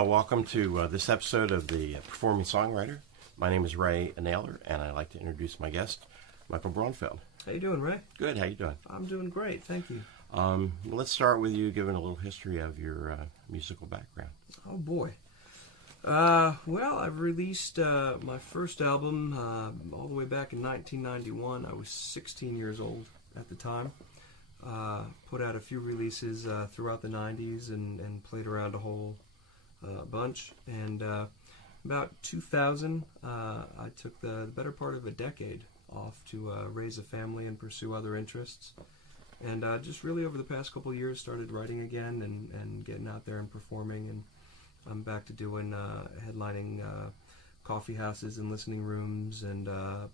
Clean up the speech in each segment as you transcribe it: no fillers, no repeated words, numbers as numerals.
Well, welcome to this episode of the Performing Songwriter. My name is Ray Naylor, and I'd like to introduce my guest, Michael Braunfeld. How you doing, Ray? Good. How you doing? I'm doing great, thank you. Let's start with you giving a little history of your musical background. Oh boy. Well, I've released my first album all the way back in 1991. I was 16 years old at the time. Put out a few releases throughout the 90s and played around a whole bunch. And about 2000, I took the better part of a decade off to raise a family and pursue other interests. And just really over the past couple of years started writing again and getting out there and performing. And I'm back to doing headlining coffee houses and listening rooms and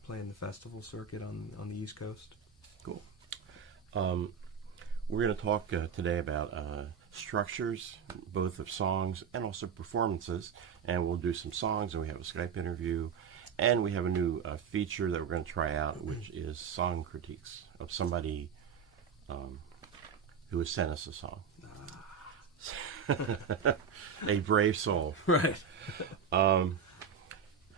playing the festival circuit on the East Coast. Cool. We're going to talk today about structures, both of songs and also performances. And we'll do some songs, and we have a Skype interview. And we have a new feature that we're going to try out, which is song critiques of somebody who has sent us a song. A brave soul. Right.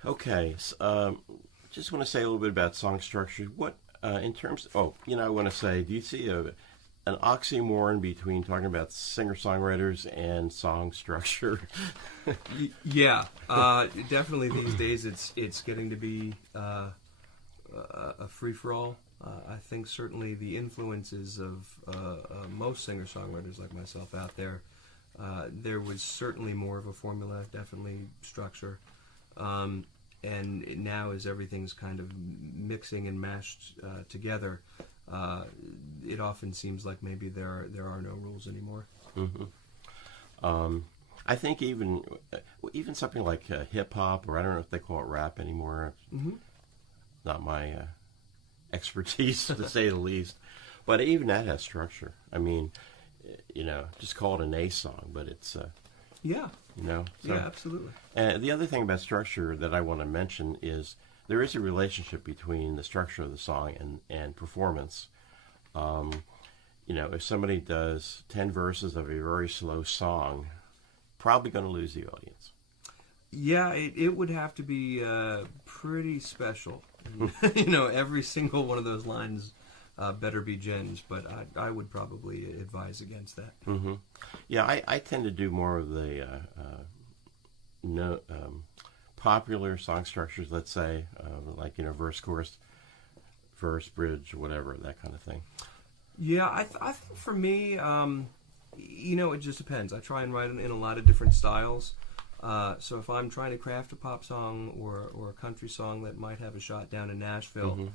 Okay. Just want to say a little bit about song structure. What, in terms of, I want to say, do you see an oxymoron between talking about singer-songwriters and song structure? Yeah, definitely these days it's getting to be a free-for-all. I think certainly the influences of most singer-songwriters like myself out there, there was certainly more of a formula, definitely structure. And now as everything's kind of mixing and mashed together, it often seems like maybe there are no rules anymore. Mm-hmm. I think even something like hip hop, or I don't know if they call it rap anymore. Mm-hmm. Not my expertise to say the least, but even that has structure. I mean, just call it an A song, but it's yeah. So, yeah, absolutely. And the other thing about structure that I want to mention is there is a relationship between the structure of the song and performance. If somebody does 10 verses of a very slow song, probably going to lose the audience. Yeah, it would have to be pretty special. Every single one of those lines better be gems, but I would probably advise against that. Mm-hmm. Yeah, I tend to do more of the popular song structures, let's say, like, verse, chorus, verse, bridge, whatever, that kind of thing. Yeah, I think for me, it just depends. I try and write in a lot of different styles. So if I'm trying to craft a pop song or a country song that might have a shot down in Nashville, mm-hmm.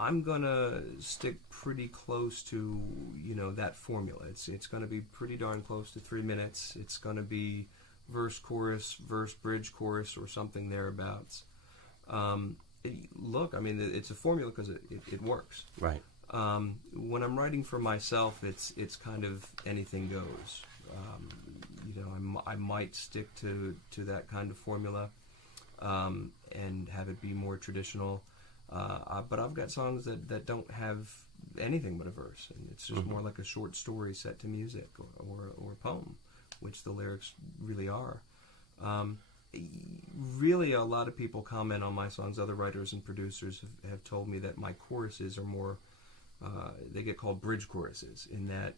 I'm gonna stick pretty close to that formula. It's gonna be pretty darn close to 3 minutes. It's gonna be verse, chorus, verse, bridge, chorus, or something thereabouts. It's a formula because it works. Right. When I'm writing for myself, it's kind of anything goes. I might stick to that kind of formula and have it be more traditional. But I've got songs that don't have anything but a verse, and it's just mm-hmm. more like a short story set to music or a poem, which the lyrics really are. Really, a lot of people comment on my songs. Other writers and producers have told me that my choruses are more, they get called bridge choruses, in that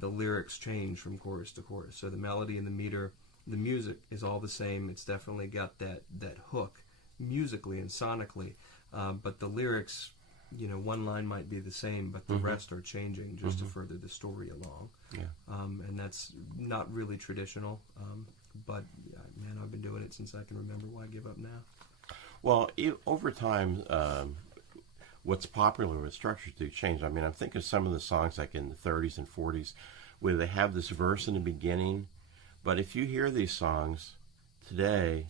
the lyrics change from chorus to chorus. So the melody and the meter, the music is all the same. It's definitely got that hook musically and sonically. But the lyrics, one line might be the same, but the mm-hmm. rest are changing just mm-hmm. to further the story along. Yeah. And that's not really traditional. But, man, I've been doing it since I can remember. Why give up now? Well, over time, what's popular with structures do change. I mean, I'm thinking of some of the songs like in the 30s and 40s where they have this verse in the beginning. But if you hear these songs today,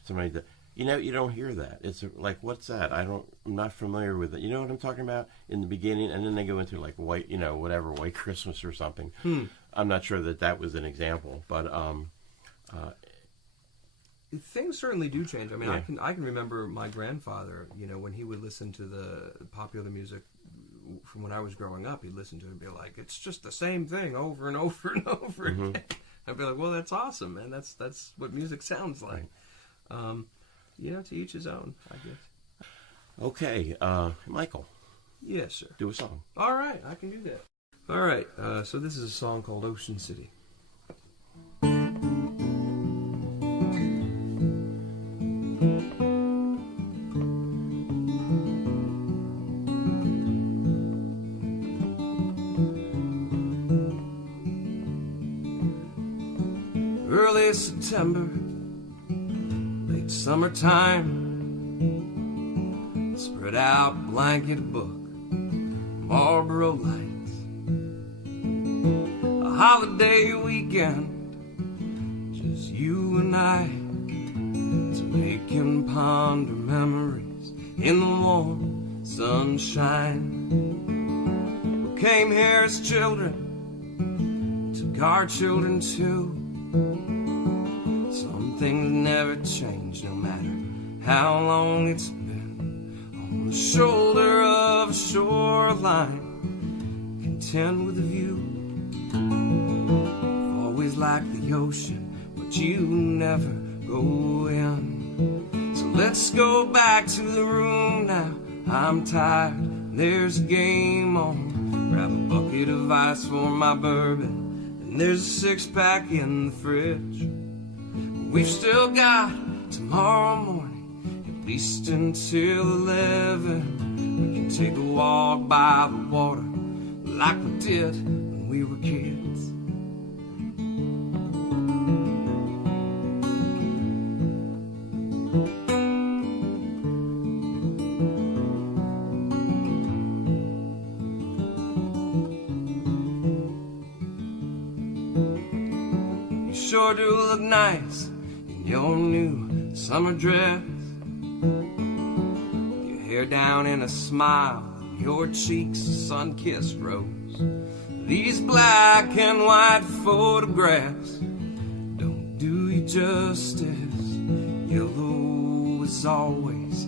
you don't hear that. It's like, what's that? I'm not familiar with it. You know what I'm talking about? In the beginning, and then they go into like White Christmas or something. I'm not sure that was an example, but things certainly do change. I mean, yeah. I can remember my grandfather. When he would listen to the popular music from when I was growing up, he'd listen to it and be like, "It's just the same thing over and over and over mm-hmm. again." I'd be like, well, that's awesome, man. That's what music sounds like. Right. To each his own, I guess. Okay, Michael. Yes, sir. Do a song. All right, I can do that. All right, so this is a song called Ocean City. Early September, late summertime, spread out blanket book, Marlboro lights, a holiday weekend, just you and I, to make and ponder memories in the warm sunshine. We came here as children, took our children too. Some things never change, no matter how long it's been. On the shoulder of a shoreline, content with the view. Always like the ocean, but you never go in. So let's go back to the room now. I'm tired, there's a game on. Grab a bucket of ice for my bourbon, and there's a six-pack in the fridge. We've still got tomorrow morning, at least until 11. We can take a walk by the water like we did when we were kids. You sure do look nice in your new summer dress, your hair down in a smile, your cheeks a sun-kissed rose. These black and white photographs don't do you justice. Yellow is always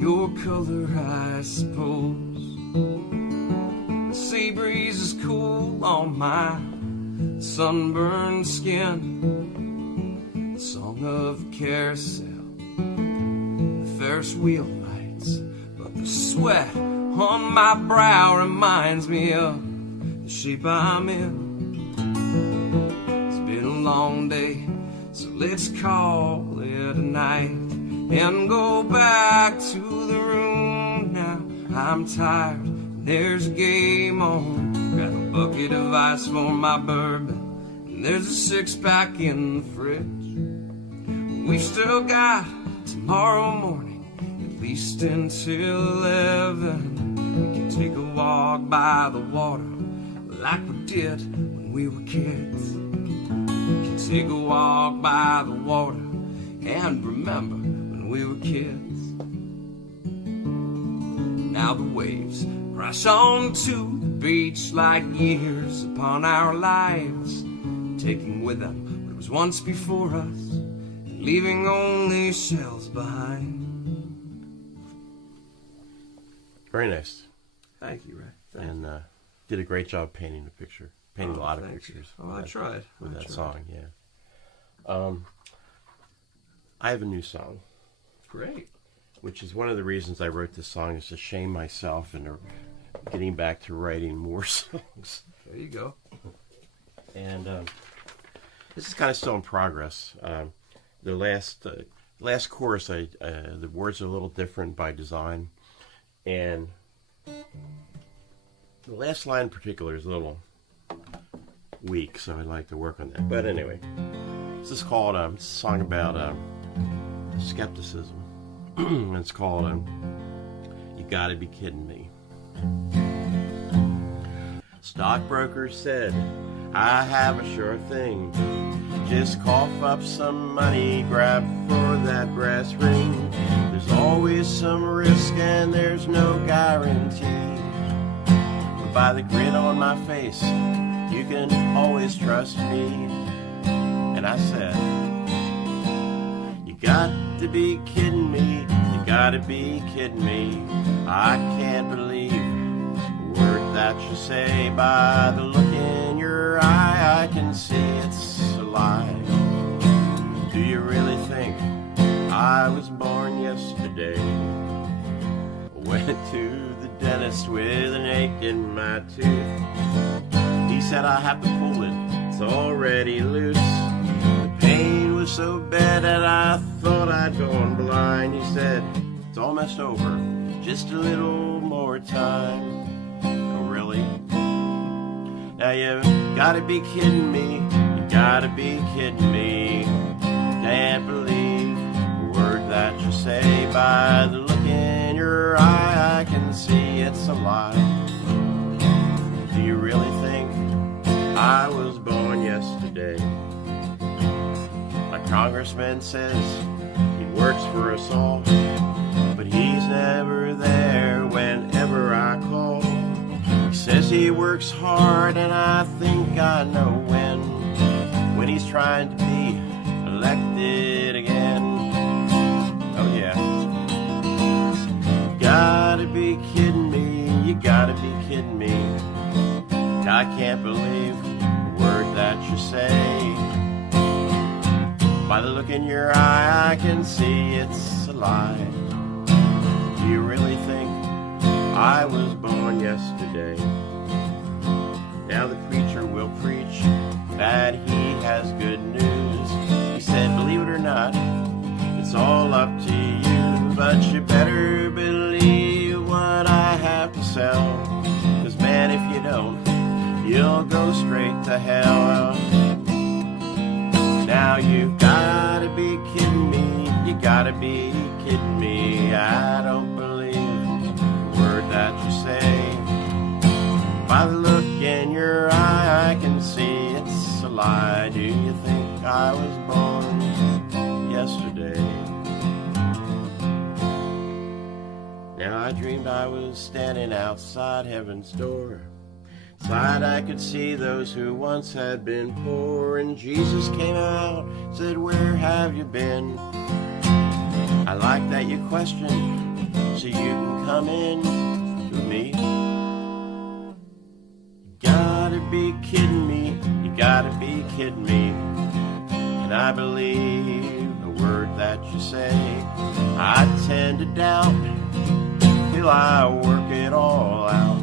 your color, I suppose. The sea breeze is cool on my sunburned skin. The song of the carousel, the Ferris wheel lights, but the sweat on my brow reminds me of the shape I'm in. It's been a long day, so let's call it a night and go back to the room now. I'm tired, there's a game on. Got a bucket of ice for my bourbon, and there's a six-pack in the fridge. We've still got tomorrow morning, at least until 11. We can take a walk by the water like we did when we were kids. We can take a walk by the water and remember when we were kids. Now the waves crash onto the beach like years upon our lives, taking with them what was once before us, leaving only shells behind. Very nice. Thank you, Ray. And did a great job painting the picture. Painted a lot of pictures. Oh, I tried. With that song, yeah. I have a new song. Great. Which is one of the reasons I wrote this song, is to shame myself into getting back to writing more songs. There you go. And this is kind of still in progress. The last chorus, the words are a little different by design, and the last line in particular is a little weak, so I'd like to work on that. But anyway, this is called a song about skepticism. And it's called You Gotta Be Kidding Me. Stockbroker said, I have a sure thing. Just cough up some money, grab for that brass ring. There's always some risk and there's no guarantee. But by the grin on my face, you can always trust me. And I said, you got to be kidding me. You gotta be kidding me. I can't believe a word that you say. By the look in your eye, I can see it's a alive. Do you really think I was born yesterday? Went to the dentist with an ache in my tooth. He said I have to pull it, it's already loose. The pain was so bad that I thought I'd gone blind. He said, it's almost over, just a little more time. Oh really? Now you gotta be kidding me, you gotta be kidding me. Can't believe a word that you say. By the look in your eye I can see it's a lie. Do you really think I was born yesterday? My congressman says he works for us all, but he's never there whenever I call. He says he works hard and I think I know when he's trying to be elected again. Oh yeah. You gotta be kidding me, you gotta be kidding me. I can't believe the word that you say. By the look in your eye I can see it's a lie. Do you really think I was born yesterday? Now the preacher will preach that he has good news. He said, believe it or not, it's all up to you, but you better believe what I have to sell. 'Cause man, if you don't, you'll go straight to hell. Now you gotta be kidding me, you gotta be kidding me. I don't believe a word that you say. By the look in your eye I can see it's a lie. Do you think I was born yesterday? Now I dreamed I was standing outside heaven's door. Inside I could see those who once had been poor, and Jesus came out, said, where have you been? I like that you question, so you can come in to me. You gotta be kidding me, you gotta be kidding me. And I believe the word that you say. I tend to doubt till I work it all out.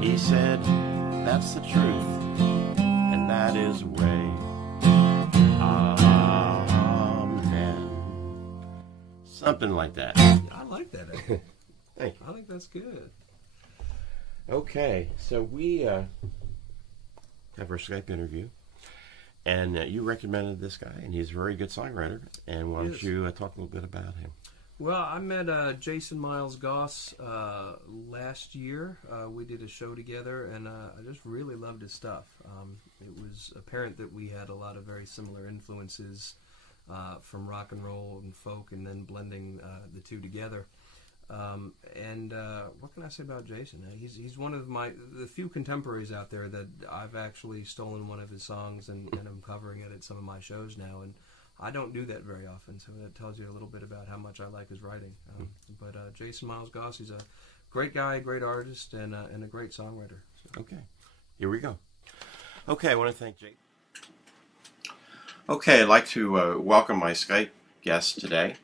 He said, that's the truth, and that is the way. Amen. Something like that. I like that. Thank you. I think that's good. Okay, so we have our Skype interview, and you recommended this guy, and he's a very good songwriter. And why don't you talk a little bit about him? Well, I met Jason Myles Goss last year. We did a show together, and I just really loved his stuff. It was apparent that we had a lot of very similar influences from rock and roll and folk, and then blending the two together. What can I say about Jason? He's one of the few contemporaries out there that I've actually stolen one of his songs and I'm covering it at some of my shows now, and I don't do that very often, so that tells you a little bit about how much I like his writing. But Jason Myles Goss, he's a great guy, great artist, and a great songwriter. So. Okay, here we go. Okay, I want to thank Jake. Okay, I'd like to welcome my Skype guest today,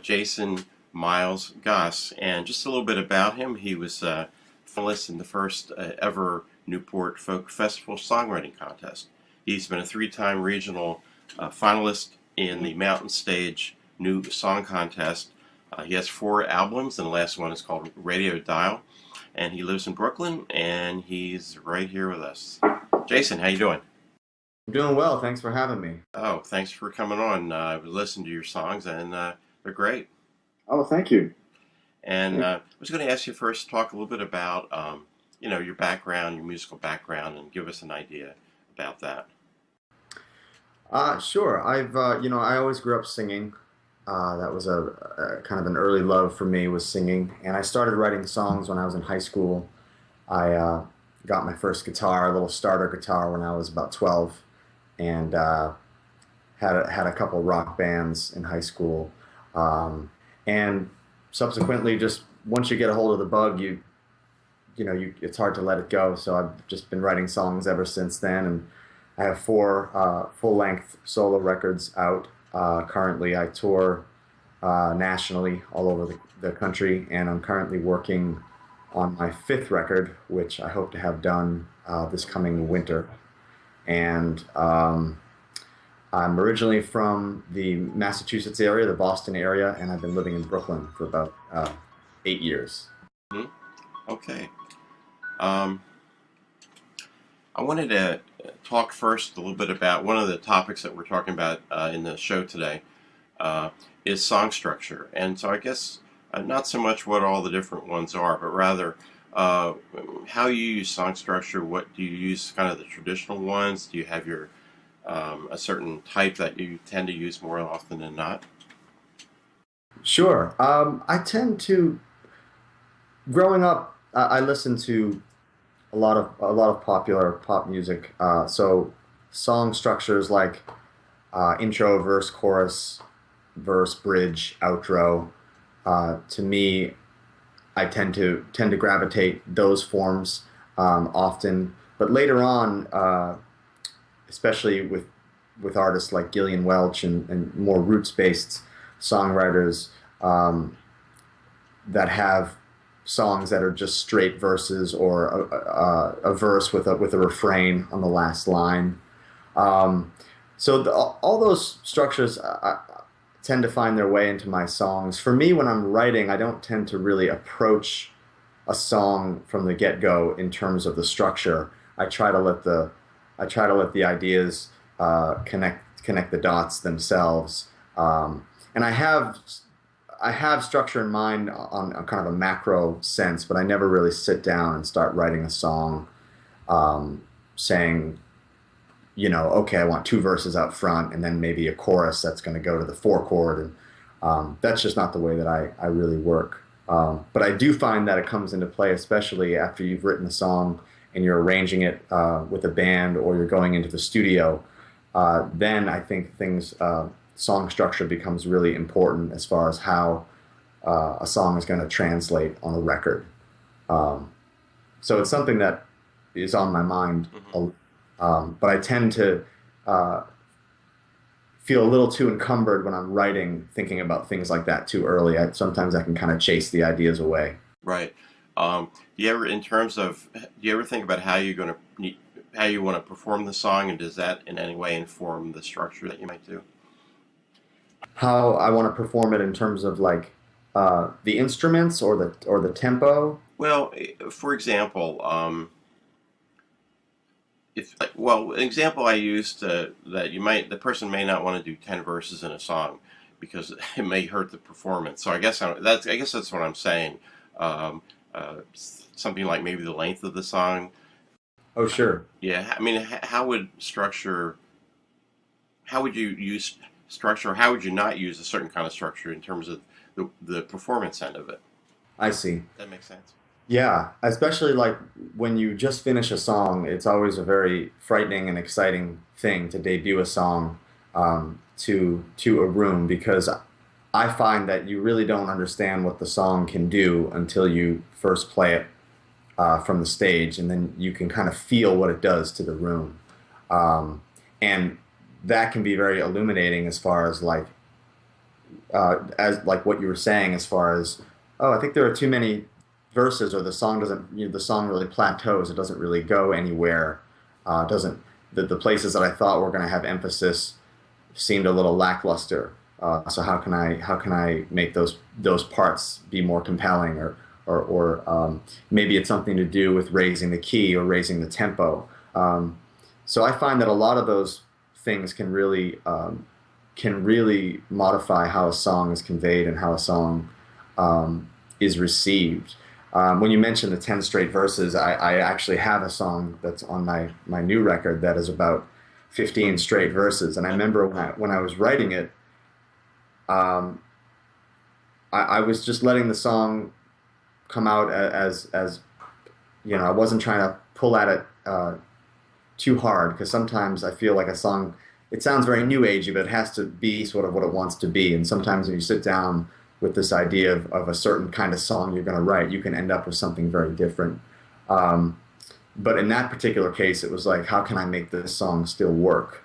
Jason Myles Goss, and just a little bit about him. He was a finalist in the first ever Newport Folk Festival Songwriting Contest. He's been a 3-time regional finalist in the Mountain Stage New Song Contest. He has 4 albums, and the last one is called Radio Dial. And he lives in Brooklyn, and he's right here with us. Jason, how you doing? I'm doing well. Thanks for having me. Oh, thanks for coming on. I've listened to your songs, and they're great. Oh, thank you. And I was going to ask you first to talk a little bit about, your background, your musical background, and give us an idea about that. Sure. I always grew up singing. That was a kind of an early love for me, was singing. And I started writing songs when I was in high school. I got my first guitar, a little starter guitar, when I was about 12, and had a couple rock bands in high school. And subsequently, just once you get a hold of the bug, it's hard to let it go. So I've just been writing songs ever since then, and I have four full-length solo records out. Currently, I tour nationally all over the country, and I'm currently working on my fifth record, which I hope to have done this coming winter. And I'm originally from the Massachusetts area, the Boston area, and I've been living in Brooklyn for about 8 years. Hmm? Okay. Um, I wanted to talk first a little bit about one of the topics that we're talking about in the show today uh, is song structure. And so I guess not so much what all the different ones are, but rather uh, how you use song structure. What do you use, kind of the traditional ones? Do you have your a certain type that you tend to use more often than not? Sure. I tend to, growing up, I listened to a lot of popular pop music. So song structures like intro, verse, chorus, verse, bridge, outro. To me, I tend to gravitate those forms often. But later on, especially with artists like Gillian Welch and more roots-based songwriters um, that have songs that are just straight verses or a verse with a refrain on the last line. Um, so all those structures tend to find their way into my songs. For me, when I'm writing, I don't tend to really approach a song from the get-go in terms of the structure. I try to let the ideas connect the dots themselves. And I have structure in mind on a kind of a macro sense, but I never really sit down and start writing a song saying, okay, I want two verses out front and then maybe a chorus that's going to go to the four chord. And that's just not the way that I really work. But I do find that it comes into play, especially after you've written a song and you're arranging it with a band or you're going into the studio. Then I think song structure becomes really important as far as how a song is going to translate on a record. So it's something that is on my mind, but I tend to feel a little too encumbered when I'm writing, thinking about things like that too early. Sometimes I can kind of chase the ideas away. Right. Do you ever think about how you want to perform the song, and does that in any way inform the structure that you might do? How I want to perform it in terms of like the instruments or the tempo. Well, for example, an example I used that the person may not want to do 10 verses in a song because it may hurt the performance. So I guess that's what I'm saying. Um, Something like maybe the length of the song. Oh, sure. Yeah, I mean, how would you use structure, or how would you not use a certain kind of structure in terms of the performance end of it? I see. That makes sense. Yeah, especially like when you just finish a song, it's always a very frightening and exciting thing to debut a song to a room because I find that you really don't understand what the song can do until you first play it from the stage, and then you can kind of feel what it does to the room, and that can be very illuminating as far as like what you were saying as far as I think there are too many verses or the song doesn't the song really plateaus. It doesn't really go anywhere. Doesn't the places that I thought were going to have emphasis seemed a little lackluster. So how can I make those parts be more compelling or maybe it's something to do with raising the key or raising the tempo. So I find that a lot of those things can really modify how a song is conveyed and how a song is received. When you mentioned the 10 straight verses, I actually have a song that's on my new record that is about 15 straight verses. And I remember when I was writing it, I was just letting the song come out as I wasn't trying to pull at it too hard, because sometimes I feel like a song, it sounds very new agey, but it has to be sort of what it wants to be. And sometimes when you sit down with this idea of a certain kind of song you're going to write, you can end up with something very different. but in that particular case, it was like, how can I make this song still work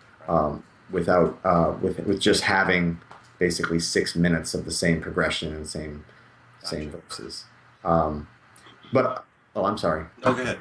without with just having basically 6 minutes of the same progression and same verses. But oh, I'm sorry. Oh, go ahead.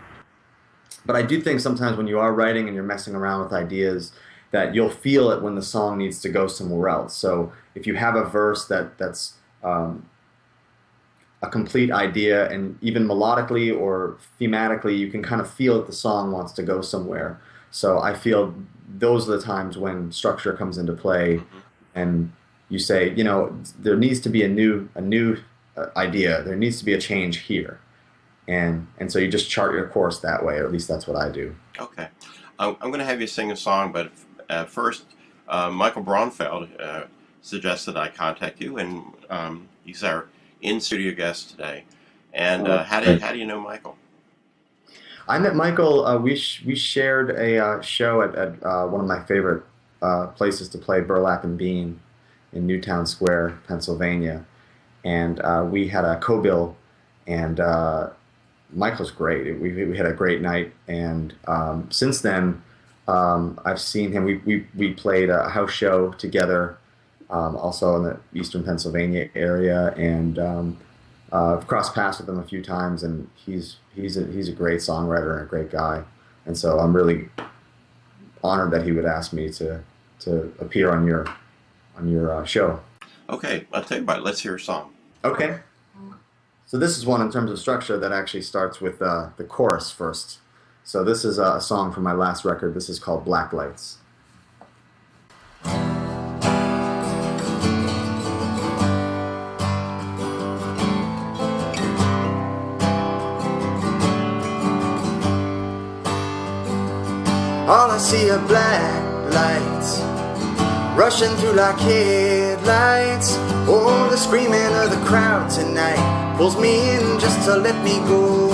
But I do think sometimes when you are writing and you're messing around with ideas, that you'll feel it when the song needs to go somewhere else. So if you have a verse that's a complete idea, and even melodically or thematically, you can kind of feel that the song wants to go somewhere. So I feel those are the times when structure comes into play, and you say, you know, there needs to be a new idea. There needs to be a change here, and so you just chart your course that way. Or at least that's what I do. Okay. I'm going to have you sing a song, but first, Michael Braunfeld suggested I contact you, and he's our in-studio guest today. And how do you know Michael? I met Michael. We shared a show at one of my favorite places to play, Burlap and Bean, in Newtown Square, Pennsylvania, and we had a co-bill, and Michael's great. We had a great night, and since then I've seen him. We played a house show together, also in the eastern Pennsylvania area, and I've crossed paths with him a few times, and he's a great songwriter and a great guy, and so I'm really honored that he would ask me to appear on your show. Okay, I'll tell you about it. Let's hear a song. Okay. So this is one in terms of structure that actually starts with the chorus first. So this is a song from my last record. This is called Black Lights. All I see are black lights rushing through like headlights. Oh, the screaming of the crowd tonight pulls me in just to let me go.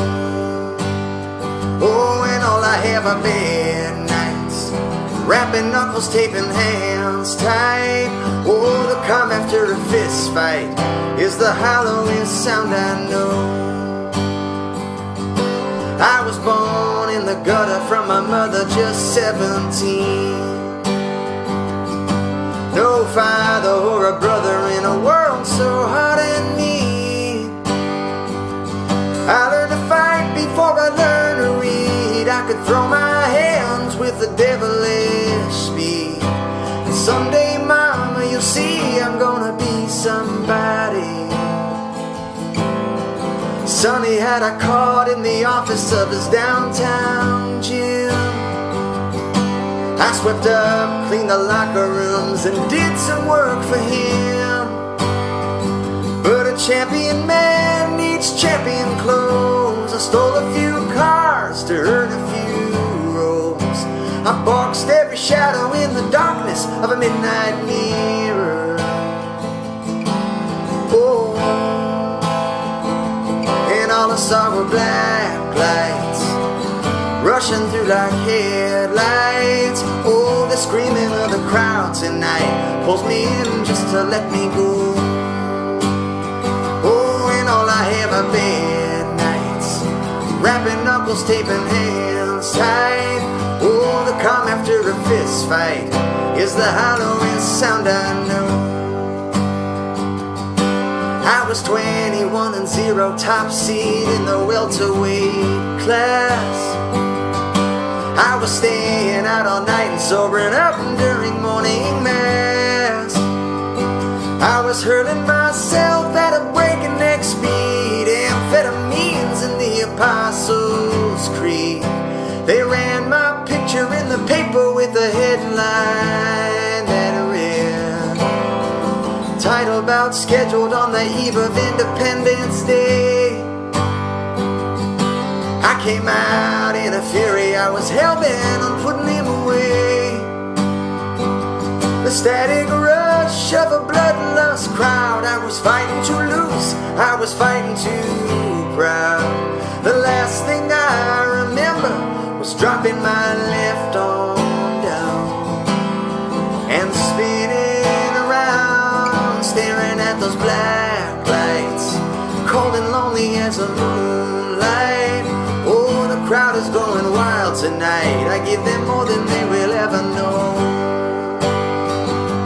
Oh, and all I have are bad nights, rapping knuckles, taping hands tight. Oh, the calm after a fist fight is the hollowest sound I know. I was born in the gutter from my mother, just 17. No father or a brother in a world so hard and mean. I learned to fight before I learned to read. I could throw my hands with the devilish speed. And someday, mama, you'll see I'm gonna be somebody. Sonny had a card in the office of his downtown gym. I swept up, cleaned the locker rooms, and did some work for him. But a champion man needs champion clothes. I stole a few cars to earn a few rolls. I boxed every shadow in the darkness of a midnight mirror. Oh, and all I saw were black lights rushing through like headlights. Oh, the screaming of the crowd tonight pulls me in just to let me go. Oh, and all I have are bad nights, rapping knuckles, taping hands tight. Oh, the calm after a fist fight is the hollowest sound I know. I was 21 and 0 top seed in the welterweight class. I was staying out all night and sobering up during morning mass. I was hurling myself at a breakneck speed. Amphetamines in the Apostles' Creed. They ran my picture in the paper with a headline that read, title bout scheduled on the eve of Independence Day. I came out in a fury, I was hell-bent on putting him away. The static rush of a bloodlust crowd, I was fighting too loose, I was fighting too proud. The last thing I remember was dropping my left arm down and spinning around, staring at those black lights, cold and lonely as a moonlight. Oh, the crowd heart is going wild tonight. I give them more than they will ever know.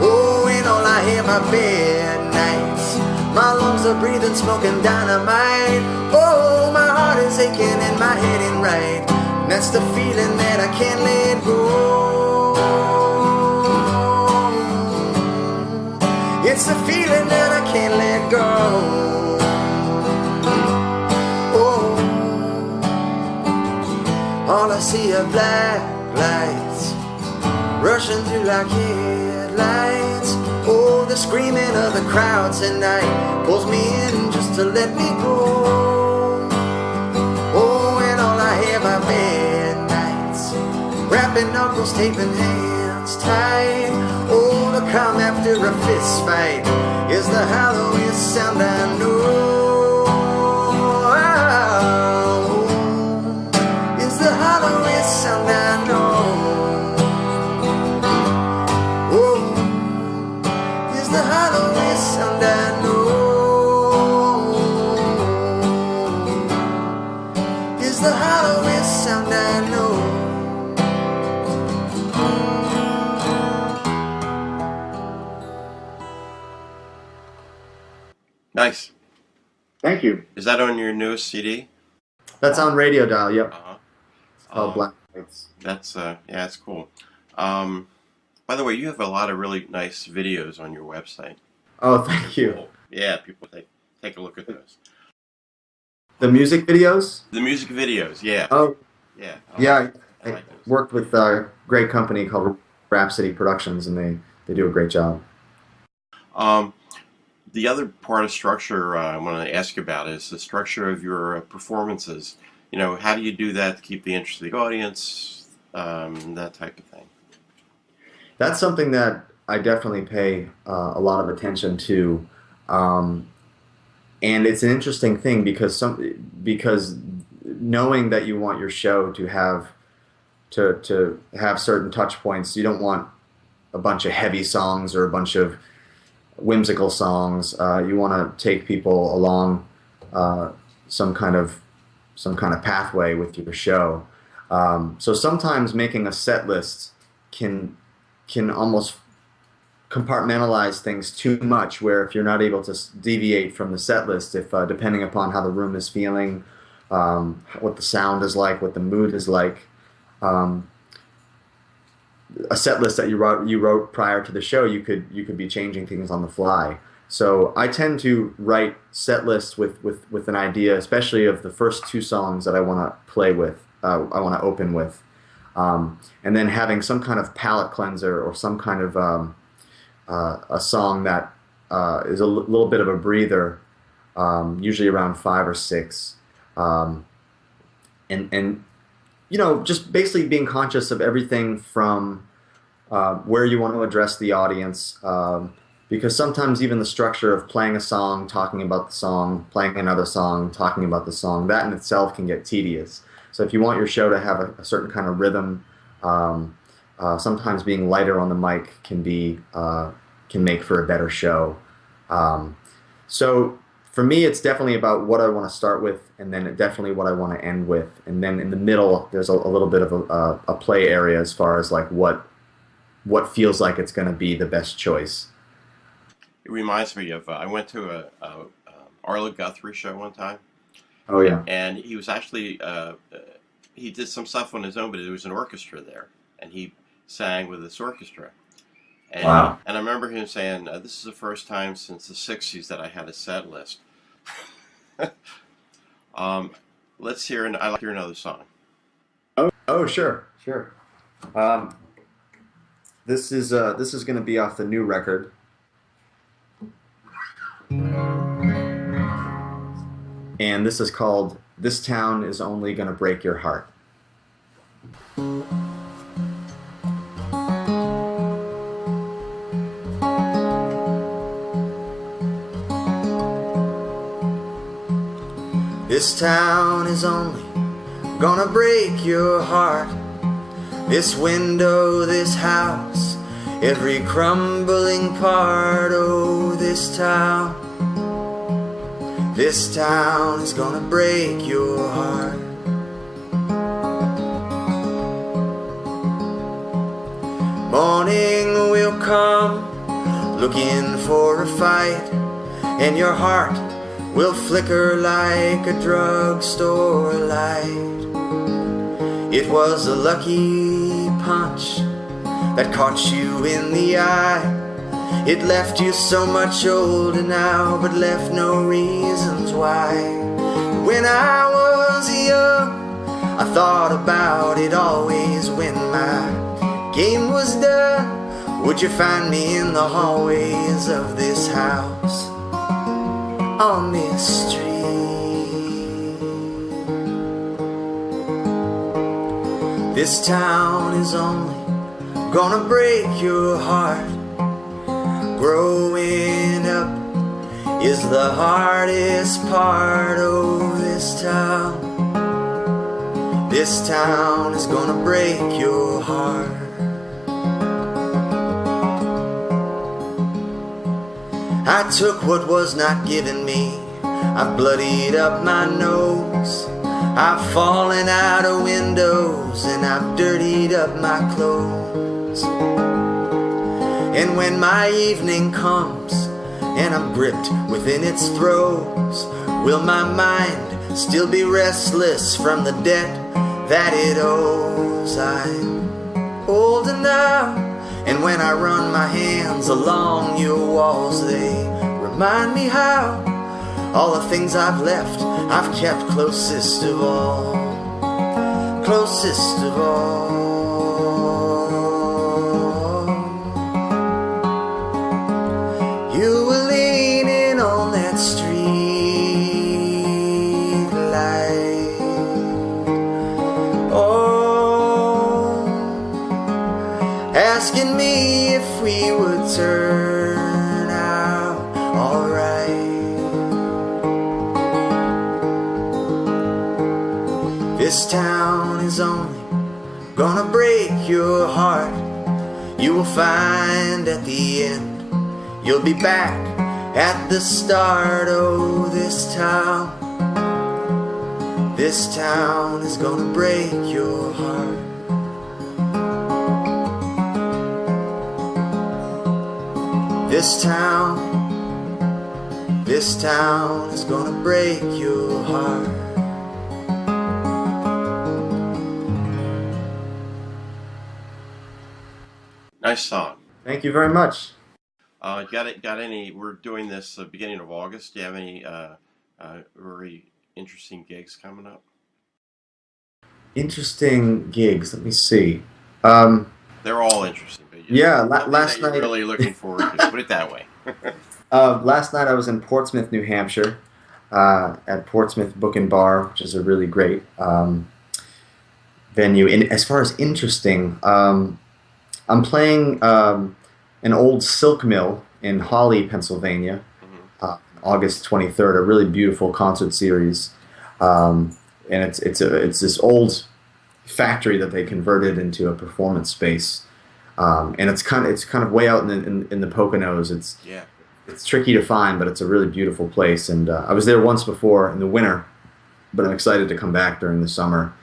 Oh, ain't all I hear my bed nights. My lungs are breathing smoke and dynamite. Oh, my heart is aching and my head ain't right. And that's the feeling that I can't let go. It's the feeling that I can't let go. All I see are black lights rushing through like headlights. Oh, the screaming of the crowd tonight pulls me in just to let me go. Oh, and all I have are midnights, wrapping knuckles, taping hands tight. Oh, the calm after a fist fight is the hollowiest sound I know. Sound I know. Oh, is the hollowest sound I know. Is the hollowest sound I know. Nice. Thank you. Is that on your newest CD? That's on Radio Dial. Yep. Uh-huh. It's called Black Lights. That's yeah, it's cool. By the way, you have a lot of really nice videos on your website. Oh, thank you. Cool. Yeah, people take a look at those. The music videos? The music videos, yeah. Oh, Yeah. yeah. I I like those. worked with a great company called Rhapsody Productions, and they do a great job. The other part of structure I want to ask you about is the structure of your performances. You know, how do you do that to keep the interest of the audience, that type of thing? That's something that I definitely pay a lot of attention to, and it's an interesting thing because knowing that you want your show to have certain touch points, you don't want a bunch of heavy songs or a bunch of whimsical songs. You want to take people along some kind of pathway with your show. So sometimes making a set list can almost compartmentalize things too much, where if you're not able to deviate from the set list, if depending upon how the room is feeling, what the sound is like, what the mood is like, a set list that you wrote prior to the show, you could be changing things on the fly. So I tend to write set lists with an idea, especially of the first two songs that I want to play with, I want to open with, and then having some kind of palate cleanser or some kind of a song that is a little bit of a breather, usually around 5 or 6, and you know, just basically being conscious of everything from where you want to address the audience. Because sometimes even the structure of playing a song, talking about the song, playing another song, talking about the song, that in itself can get tedious. So if you want your show to have a certain kind of rhythm, sometimes being lighter on the mic can make for a better show. So for me, it's definitely about what I want to start with, and then definitely what I want to end with, and then in the middle, there's a little bit of a play area as far as like what feels like it's going to be the best choice. It reminds me of I went to a Arlo Guthrie show one time. Oh yeah. And he was actually he did some stuff on his own, but there was an orchestra there, and he sang with this orchestra. And, Wow. And I remember him saying, "This is the first time since the '60s that I had a set list." Let's hear. I'd like to hear another song. Oh sure. This is going to be off the new record. And this is called "This Town Is Only Gonna Break Your Heart." This town is only gonna break your heart. This window, this house, every crumbling part. Oh, this town is gonna break your heart. Morning will come looking for a fight, and your heart will flicker like a drugstore light. It was a lucky punch that caught you in the eye. It left you so much older now, but left no reasons why. When I was young, I thought about it always. When my game was done, would you find me in the hallways of this house, on this street? This town is only gonna break your heart. Growing up is the hardest part of this town. This town is gonna break your heart. I took what was not given me. I've bloodied up my nose. I've fallen out of windows, and I've dirtied up my clothes. And when my evening comes and I'm gripped within its throes, will my mind still be restless from the debt that it owes? I'm older now, and when I run my hands along your walls, they remind me how all the things I've left I've kept closest of all. Closest of all. You were leaning on that street light. Oh, asking me if we would turn out alright. This town is only gonna break your heart. You will find at the end you'll be back at the start. Oh, this town is gonna break your heart. This town is gonna break your heart. Nice song. Thank you very much. Got any? We're doing this beginning of August. Do you have any very interesting gigs coming up? Interesting gigs. Let me see. They're all interesting. But Yeah, something last that you're night. really looking forward to. Put it that way. Last night I was in Portsmouth, New Hampshire, at Portsmouth Book and Bar, which is a really great venue. As far as interesting, I'm playing an old silk mill in Hawley, Pennsylvania, August 23rd. A really beautiful concert series, and it's this old factory that they converted into a performance space, and it's kind of way out in the Poconos. It's tricky to find, but it's a really beautiful place. And I was there once before in the winter, but I'm excited to come back during the summer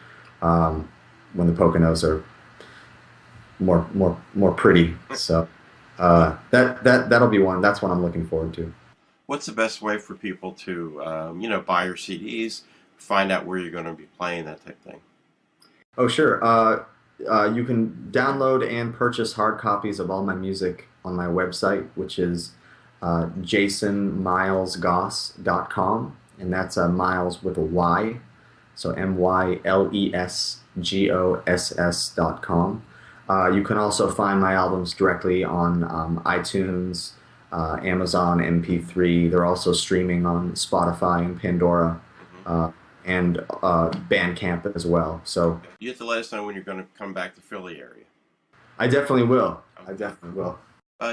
when the Poconos are more pretty. So that'll be one. That's one I'm looking forward to. What's the best way for people to buy your CDs, find out where you're going to be playing, that type of thing? Oh, sure. You can download and purchase hard copies of all my music on my website, which is jasonmylesgoss.com, and that's Miles with a Y, so MYLESGOSS.com. You can also find my albums directly on iTunes, Amazon MP3. They're also streaming on Spotify and Pandora, and Bandcamp as well. So you have to let us know when you're going to come back to Philly area. I definitely will. Okay. I definitely will.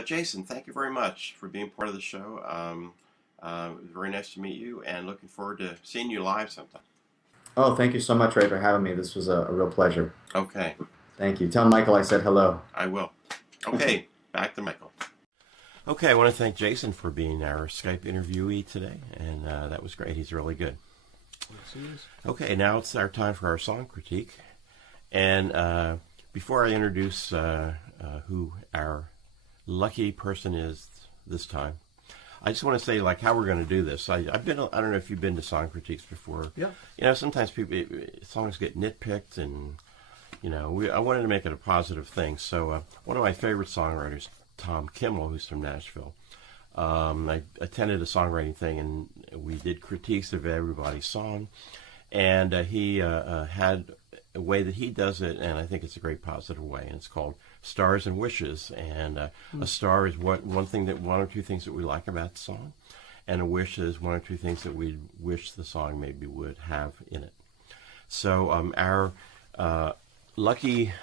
Jason, thank you very much for being part of the show. Very nice to meet you, and looking forward to seeing you live sometime. Oh, thank you so much, Ray, for having me. This was a real pleasure. Okay. Thank you. Tell Michael I said hello. I will. Okay, back to Michael. Okay, I want to thank Jason for being our Skype interviewee today, and that was great. He's really good. Yes, he is. Okay, now it's our time for our song critique. And before I introduce who our lucky person is this time, I just want to say like how we're going to do this. I don't know if you've been to song critiques before. Yeah. You know, sometimes songs get nitpicked, and you know, I wanted to make it a positive thing. So one of my favorite songwriters, Tom Kimmel, who's from Nashville. I attended a songwriting thing, and we did critiques of everybody's song, and he had a way that he does it, and I think it's a great positive way, and it's called Stars and Wishes. And a star is one or two things that we like about the song, and a wish is one or two things that we wish the song maybe would have in it. So our lucky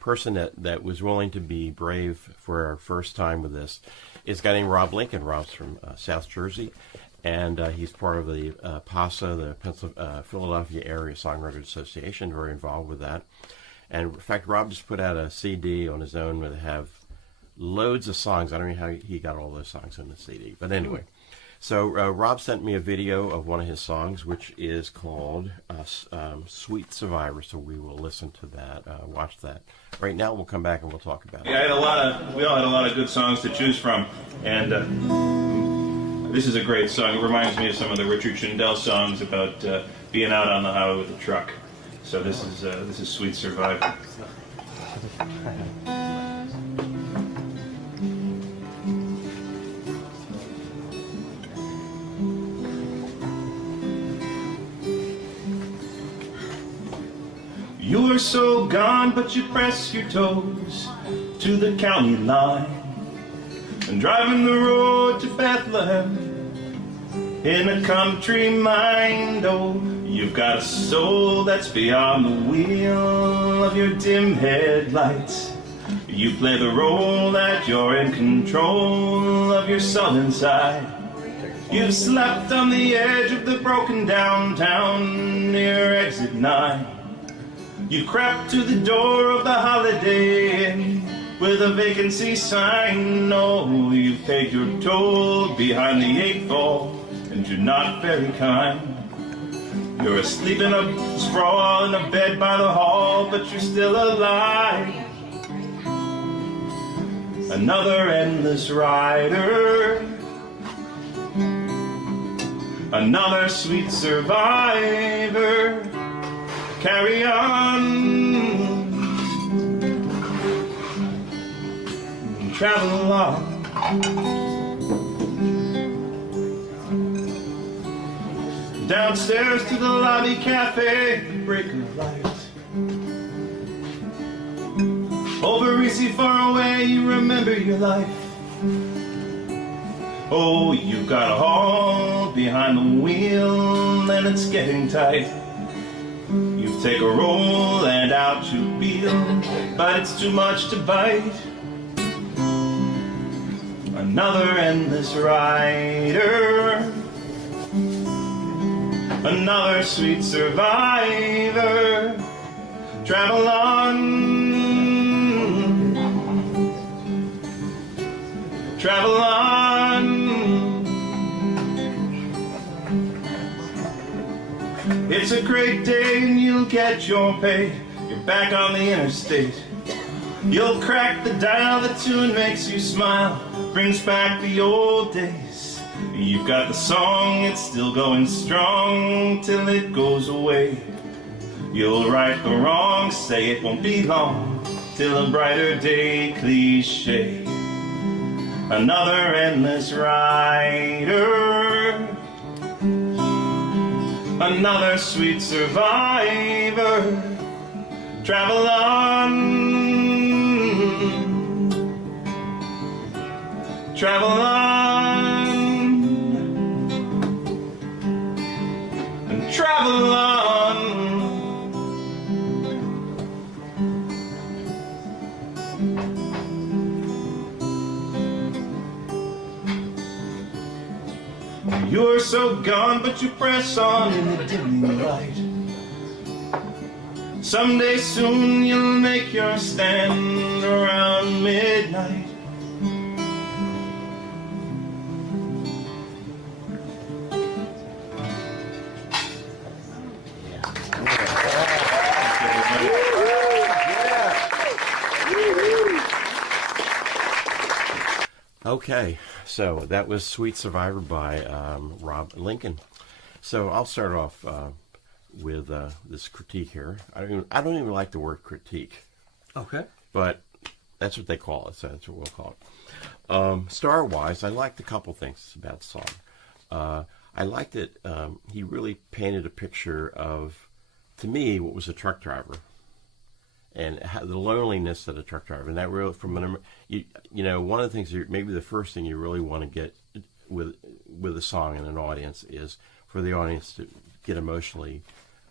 person that was willing to be brave for our first time with this is a guy named Rob Lincoln. Rob's from South Jersey, and he's part of the PASA, the Philadelphia Area Songwriters Association, very involved with that. And in fact, Rob just put out a CD on his own where they have loads of songs. I don't know how he got all those songs on the CD, but anyway. So Rob sent me a video of one of his songs, which is called Sweet Survivor. So we will listen to that, watch that. Right now, we'll come back and we'll talk about it. Yeah, we all had a lot of good songs to choose from, and this is a great song. It reminds me of some of the Richard Schindel songs about being out on the highway with a truck. So this is Sweet Survivor. You are so gone, but you press your toes to the county line and driving the road to Bethlehem in a country mind. Oh, you've got a soul that's beyond the wheel of your dim headlights. You play the role that you're in control of your soul inside. You've slept on the edge of the broken downtown near exit 9. You crept to the door of the Holiday Inn with a vacancy sign. No, you've paid your toll behind the 8 ball, and you're not very kind. You're asleep in a sprawl in a bed by the hall, but you're still alive. Another endless rider, another sweet survivor. Carry on, travel on. Downstairs to the lobby cafe, break of light. Over easy, far away, you remember your life. Oh, you've got a haul behind the wheel, and it's getting tight. You take a roll and out you peel, but it's too much to bite. Another endless rider, another sweet survivor. Travel on, travel on. It's a great day and you'll get your pay. You're back on the interstate. You'll crack the dial, the tune makes you smile, brings back the old days. You've got the song, it's still going strong till it goes away. You'll right the wrong, say it won't be long till a brighter day cliche. Another endless rider, another sweet survivor. Travel on, travel on, and travel on. You're so gone, but you press on in the dim light. Someday soon you'll make your stand around midnight. Okay, so that was Sweet Survivor by Rob Lincoln. So I'll start off with this critique here. I don't even like the word critique. Okay. But that's what they call it, so that's what we'll call it. Star-wise, I liked a couple things about the song. I liked that he really painted a picture of, to me, what was a truck driver. And the loneliness that a truck driver, and that really, one of the things, maybe the first thing you really want to get with a song and an audience is for the audience to get emotionally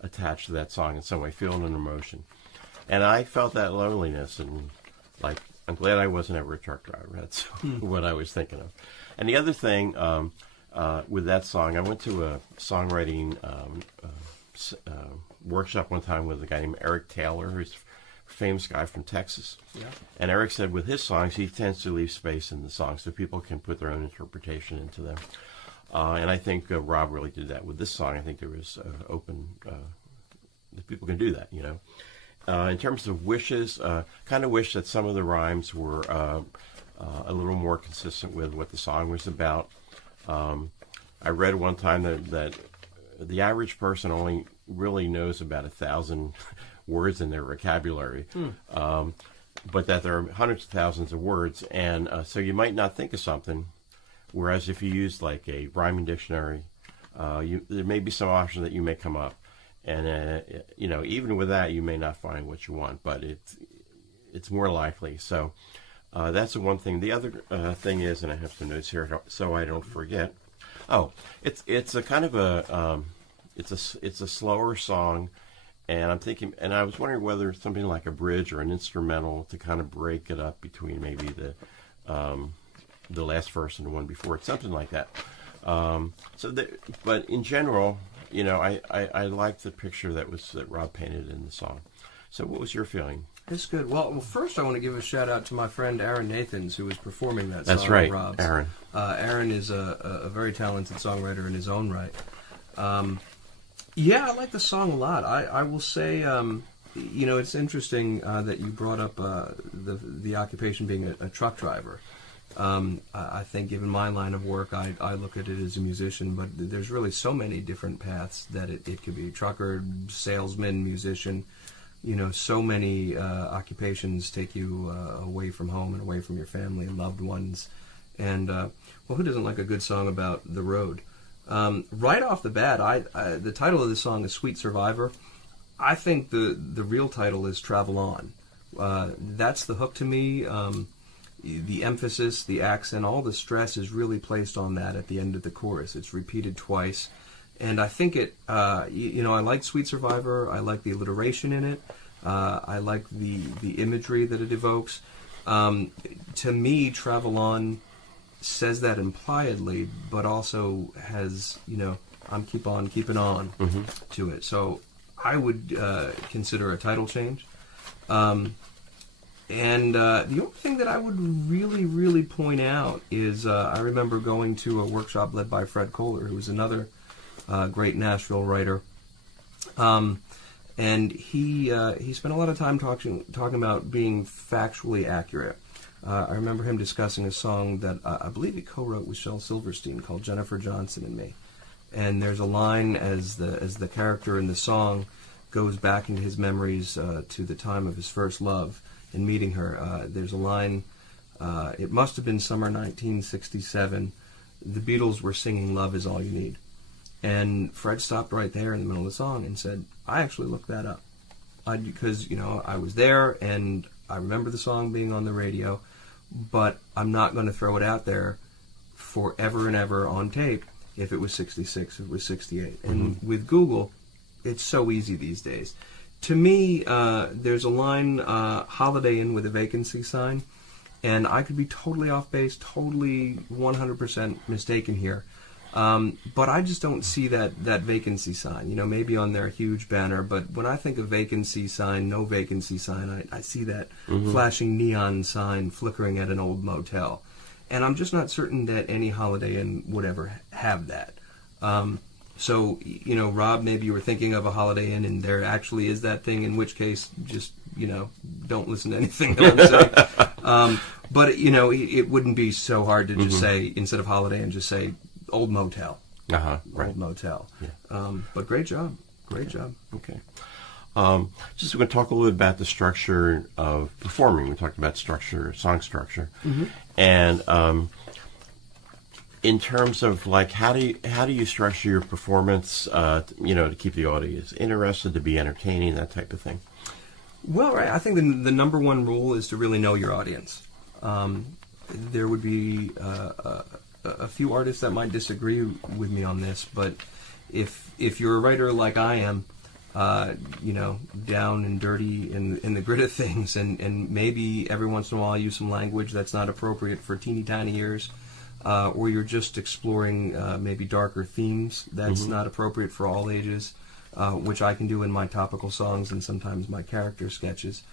attached to that song in some way, feeling an emotion. And I felt that loneliness, and like, I'm glad I wasn't ever a truck driver. That's what I was thinking of. And the other thing with that song, I went to a songwriting workshop one time with a guy named Eric Taylor, who's famous guy from Texas. Yeah. And Eric said with his songs, he tends to leave space in the songs so people can put their own interpretation into them. And I think Rob really did that with this song. I think there was open, that people can do that, In terms of wishes, kind of wish that some of the rhymes were a little more consistent with what the song was about. I read one time that the average person only really knows about 1,000 words in their vocabulary, but that there are hundreds of thousands of words, and so you might not think of something, whereas if you use like a rhyming dictionary, there may be some option that you may come up, and even with that you may not find what you want, but it's more likely. So that's the one thing. The other thing is, and I have some notes here so I don't forget. Oh, it's a kind of a it's a slower song. And I'm thinking, and I was wondering whether something like a bridge or an instrumental to kind of break it up between maybe the last verse and the one before it, something like that. But in general, I liked the picture that Rob painted in the song. So, what was your feeling? It's good. Well, first I want to give a shout out to my friend Aaron Nathans, who was performing that song. That's right, Rob's. Aaron. Aaron is a very talented songwriter in his own right. Yeah, I like the song a lot. I will say, it's interesting that you brought up the occupation being a truck driver. I think, given my line of work, I look at it as a musician, but there's really so many different paths that it could be: trucker, salesman, musician. So many occupations take you away from home and away from your family and loved ones. And, who doesn't like a good song about the road? Right off the bat, the title of the song is Sweet Survivor. I think the real title is Travel On. That's the hook to me. The emphasis, the accent, all the stress is really placed on that at the end of the chorus. It's repeated twice. And I think I like Sweet Survivor. I like the alliteration in it. I like the imagery that it evokes. To me, Travel On says that impliedly, but also has, I'm keep on keeping on to it. So I would consider a title change. And the only thing that I would really, really point out is I remember going to a workshop led by Fred Kohler, who was another great Nashville writer. And he spent a lot of time talking about being factually accurate. I remember him discussing a song that I believe he co-wrote with Shel Silverstein called Jennifer Johnson and Me. And there's a line as the character in the song goes back into his memories to the time of his first love and meeting her. There's a line, it must have been summer 1967. The Beatles were singing Love Is All You Need. And Fred stopped right there in the middle of the song and said, I actually looked that up. Because, I was there and I remember the song being on the radio, but I'm not going to throw it out there forever and ever on tape if it was 66, if it was 68. And with Google, it's so easy these days. To me, there's a line, Holiday Inn with a vacancy sign, and I could be totally off base, totally 100% mistaken here. But I just don't see that vacancy sign, maybe on their huge banner. But when I think of vacancy sign, no vacancy sign, I see that flashing neon sign flickering at an old motel. And I'm just not certain that any Holiday Inn would ever have that. So, Rob, maybe you were thinking of a Holiday Inn and there actually is that thing, in which case just, don't listen to anything that I'm saying. But it wouldn't be so hard to just say, instead of Holiday Inn, just say Old Motel. Right. Old Motel. Yeah. But great job. Great job. Okay. Just we're going to talk a little bit about the structure of performing. We talked about structure, song structure, and in terms of like how do you structure your performance? To keep the audience interested, to be entertaining, that type of thing. Well, right. I think the number one rule is to really know your audience. There would be a few artists that might disagree with me on this, but if you're a writer like I am, down and dirty in the grit of things, and maybe every once in a while I use some language that's not appropriate for teeny tiny ears, or you're just exploring maybe darker themes that's not appropriate for all ages, which I can do in my topical songs and sometimes my character sketches.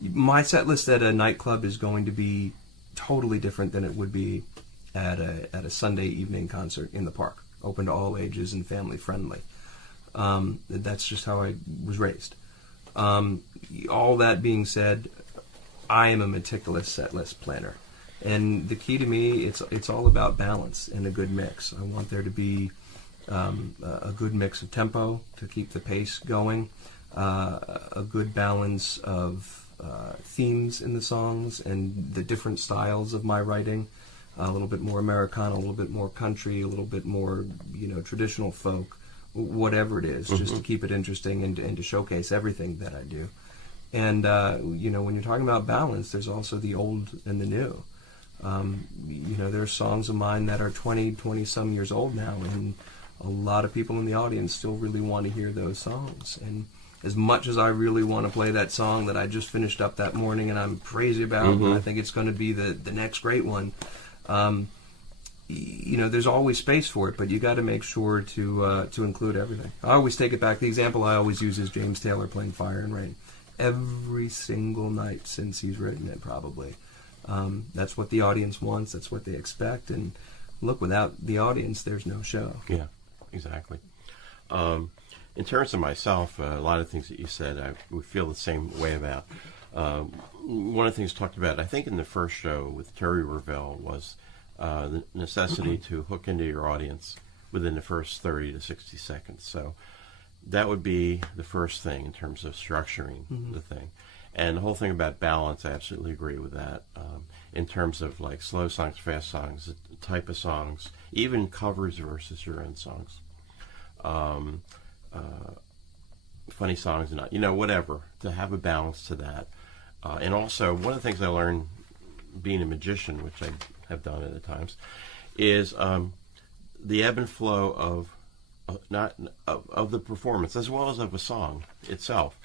My set list at a nightclub is going to be totally different than it would be at a Sunday evening concert in the park, open to all ages and family friendly. That's just how I was raised. All that being said, I am a meticulous set list planner, and the key to me, it's all about balance and a good mix. I want there to be a good mix of tempo to keep the pace going, a good balance of themes in the songs and the different styles of my writing. A little bit more Americana, a little bit more country, a little bit more traditional folk, whatever it is, just to keep it interesting and to showcase everything that I do. And when you're talking about balance, there's also the old and the new. There's songs of mine that are 20 some years old now, and a lot of people in the audience still really want to hear those songs. And as much as I really want to play that song that I just finished up that morning and I'm crazy about, and I think it's going to be the next great one, there's always space for it, but you got to make sure to include everything. I always take it back. The example I always use is James Taylor playing Fire and Rain. Every single night since he's written it, probably. That's what the audience wants. That's what they expect. And look, without the audience, there's no show. Yeah, exactly. In terms of myself, a lot of things that you said, I would feel the same way about. One of the things talked about, I think in the first show with Terry Revelle, was the necessity to hook into your audience within the first 30 to 60 seconds. So that would be the first thing in terms of structuring the thing. And the whole thing about balance, I absolutely agree with that. In terms of like slow songs, fast songs, the type of songs, even covers versus your own songs. Funny songs, not, whatever, to have a balance to that. And also, one of the things I learned being a magician, which I have done at times, is the ebb and flow of the performance as well as of a song itself.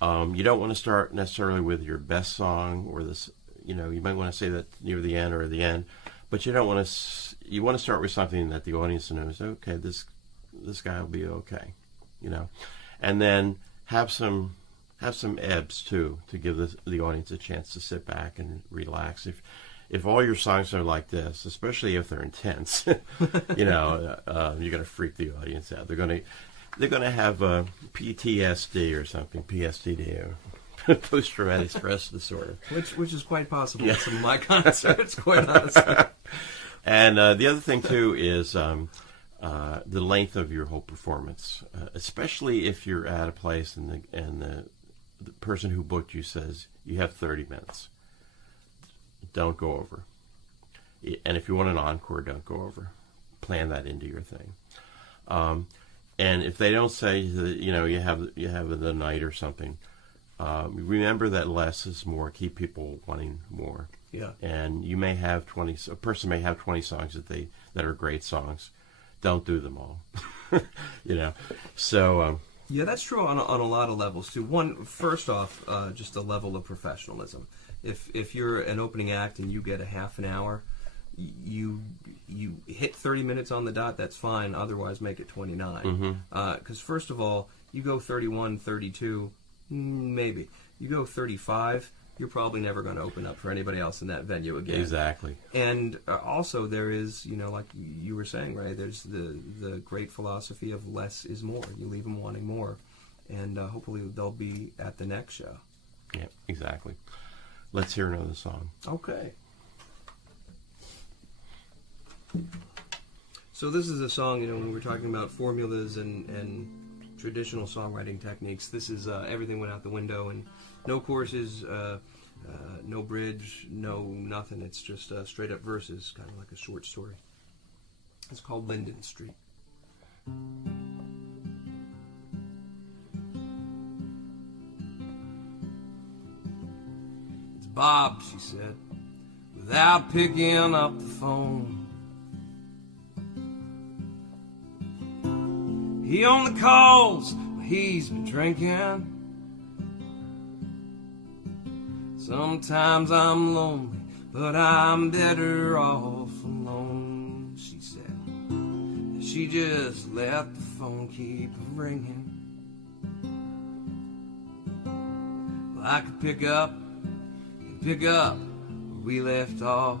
You don't want to start necessarily with your best song or this. You might want to say that near the end or at the end, but you don't want to. You want to start with something that the audience knows. Okay, this guy will be okay. And then have some ebbs too, to give the audience a chance to sit back and relax. If all your songs are like this, especially if they're intense, you're gonna freak the audience out. They're gonna have PTSD or something, PSTD or post-traumatic stress disorder, which is quite possible at some of my concerts, quite honestly. And the other thing too is the length of your whole performance, especially if you're at a place and the person who booked you says you have 30 minutes. Don't go over. And if you want an encore, don't go over. Plan that into your thing. And if they don't say that, you have the night or something, remember that less is more. Keep people wanting more. Yeah. And you may have a person may have 20 songs that are great songs. Don't do them all. So. Yeah, that's true on a lot of levels too. First off, just a level of professionalism. If you're an opening act and you get a half an hour, you hit 30 minutes on the dot, that's fine. Otherwise, make it 29. Because first of all, you go 31, 32, maybe. You go 35, you're probably never going to open up for anybody else in that venue again. Exactly. And also there is, like you were saying, right, there's the great philosophy of less is more. You leave them wanting more. And hopefully they'll be at the next show. Yeah, exactly. Let's hear another song. Okay. So this is a song, when we're talking about formulas and traditional songwriting techniques, this is everything went out the window, and no choruses, no bridge, no nothing. It's just straight up verses, kind of like a short story. It's called Linden Street. It's Bob, she said, without picking up the phone. He only calls when he's been drinking. Sometimes I'm lonely, but I'm better off alone, she said. She just let the phone keep ringing. Well, I could pick up where we left off.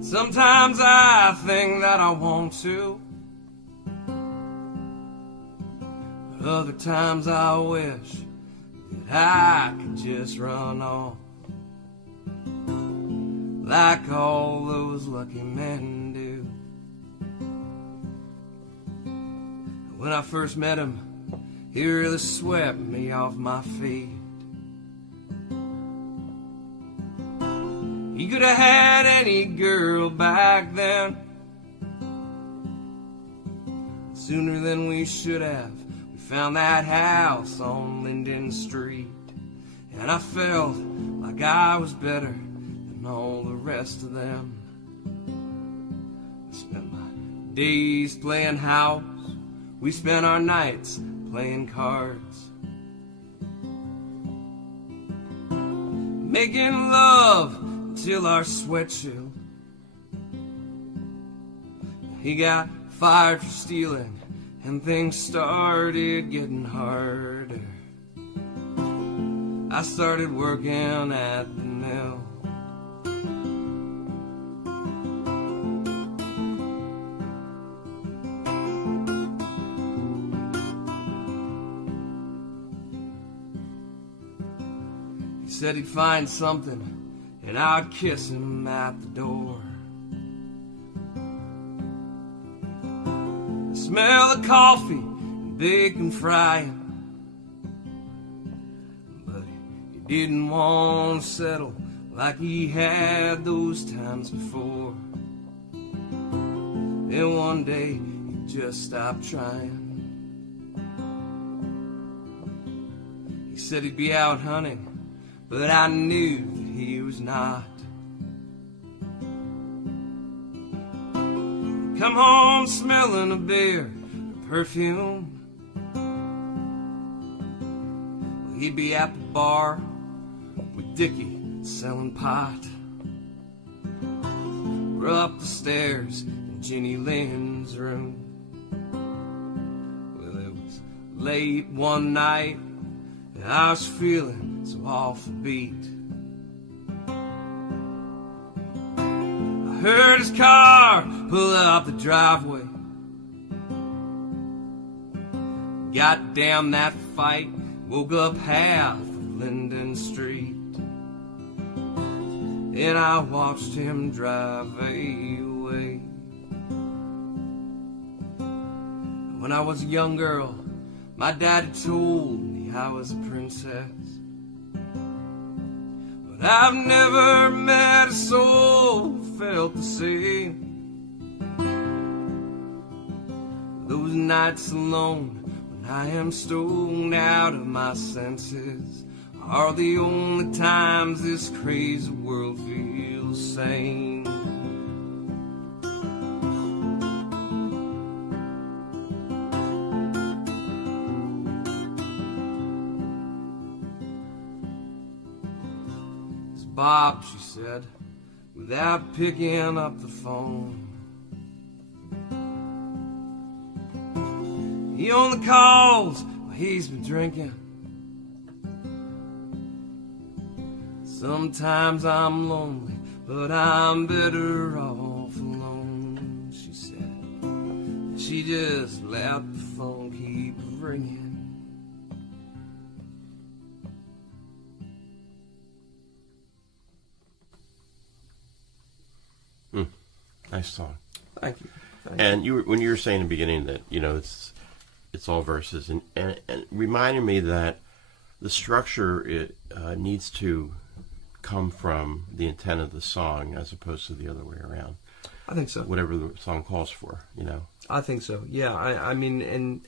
Sometimes I think that I want to. Other times I wish that I could just run off, like all those lucky men do. When I first met him, he really swept me off my feet. He could have had any girl back then, sooner than we should have. We found that house on Linden Street, and I felt like I was better than all the rest of them. I spent my days playing house, we spent our nights playing cards, making love till our sweat chilled. He got fired for stealing, and things started getting harder. I started working at the mill. He said he'd find something, and I'd kiss him at the door. I smell the coffee and bacon frying, but he didn't want to settle like he had those times before. And one day he just stopped trying. He said he'd be out hunting, but I knew that he was not. Come home smelling of beer and perfume. Well, he'd be at the bar with Dickie selling pot. We're up the stairs in Jenny Lynn's room. Well, it was late one night, and I was feeling so off the beat. I heard his car pull up the driveway. Goddamn that fight woke up half of Linden Street, and I watched him drive away. When I was a young girl, my daddy told me I was a princess, but I've never met a soul who felt the same. Those nights alone when I am stoned out of my senses are the only times this crazy world feels sane. It's Bob, she said, without picking up the phone. He only calls when he's been drinking. Sometimes I'm lonely, but I'm better off alone, she said. She just let the phone keep ringing. Nice song. Thank you. And when you were saying in the beginning that it's all verses, and reminding me that the structure needs to come from the intent of the song as opposed to the other way around. I think so. Whatever the song calls for, I think so. Yeah. I mean, and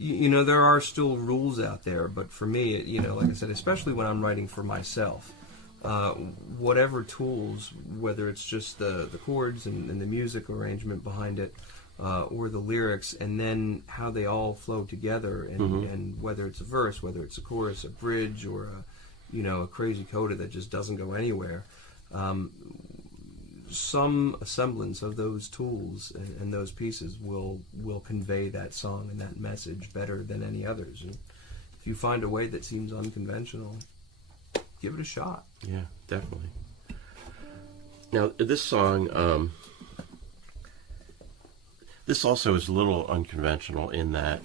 there are still rules out there, but for me, like I said, especially when I'm writing for myself, whatever tools, whether it's just the chords and the music arrangement behind it, or the lyrics, and then how they all flow together, and whether it's a verse, whether it's a chorus, a bridge, or a crazy coda that just doesn't go anywhere. Some semblance of those tools and those pieces will convey that song and that message better than any others. And if you find a way that seems unconventional, give it a shot. Yeah, definitely. Now, this song, this also is a little unconventional in that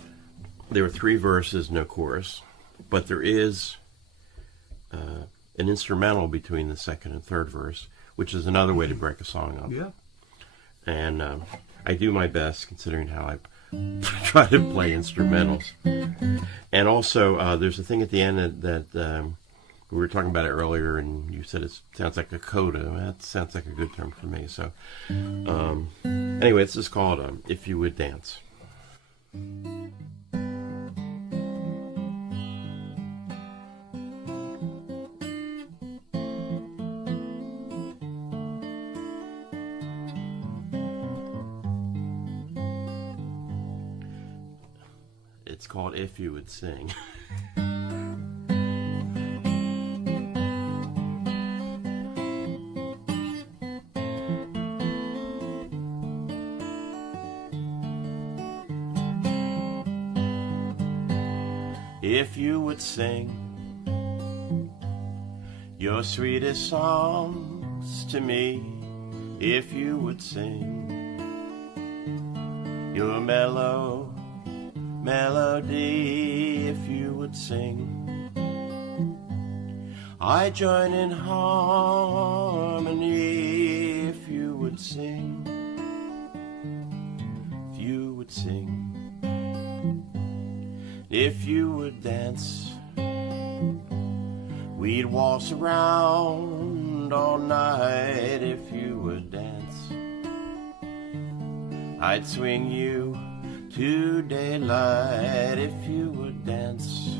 there are 3 verses, no chorus, but there is an instrumental between the second and third verse, which is another way to break a song up. Yeah. And I do my best, considering how I try to play instrumentals. And also, there's a thing at the end that we were talking about it earlier, and you said it sounds like a coda. That sounds like a good term for me. So, anyway, it's just called "If You Would Dance." It's called "If You Would Sing." If you would sing your sweetest songs to me, if you would sing your melody, if you would sing, I join in harmony. If you would sing, if you would sing, if you would dance, we'd waltz around all night. If you would dance, I'd swing you to daylight. If you would dance,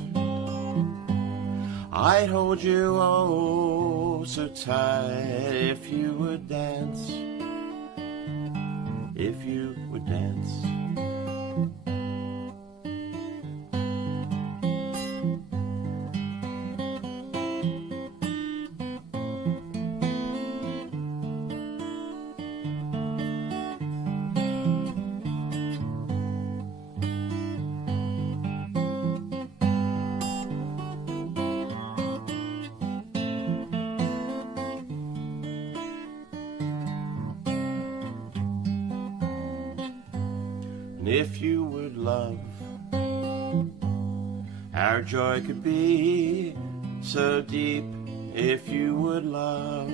I'd hold you oh so tight. If you would dance, if you would dance. And if you would love, our joy could be so deep. If you would love,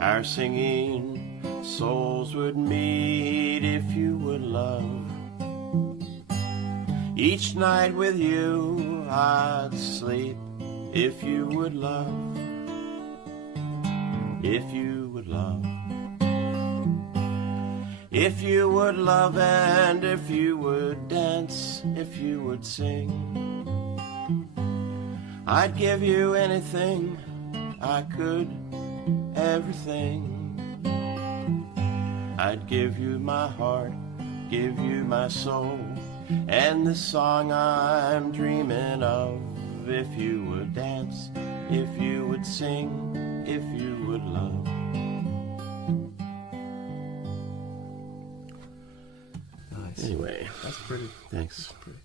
our singing souls would meet. If you would love, each night with you I'd sleep. If you would love, if you would love, if you would love, and if you would dance, if you would sing, I'd give you anything I could, everything. I'd give you my heart, give you my soul, and the song I'm dreaming of. If you would dance, if you would sing, if you would love. Nice. Anyway, That's pretty. thanks. That's pretty.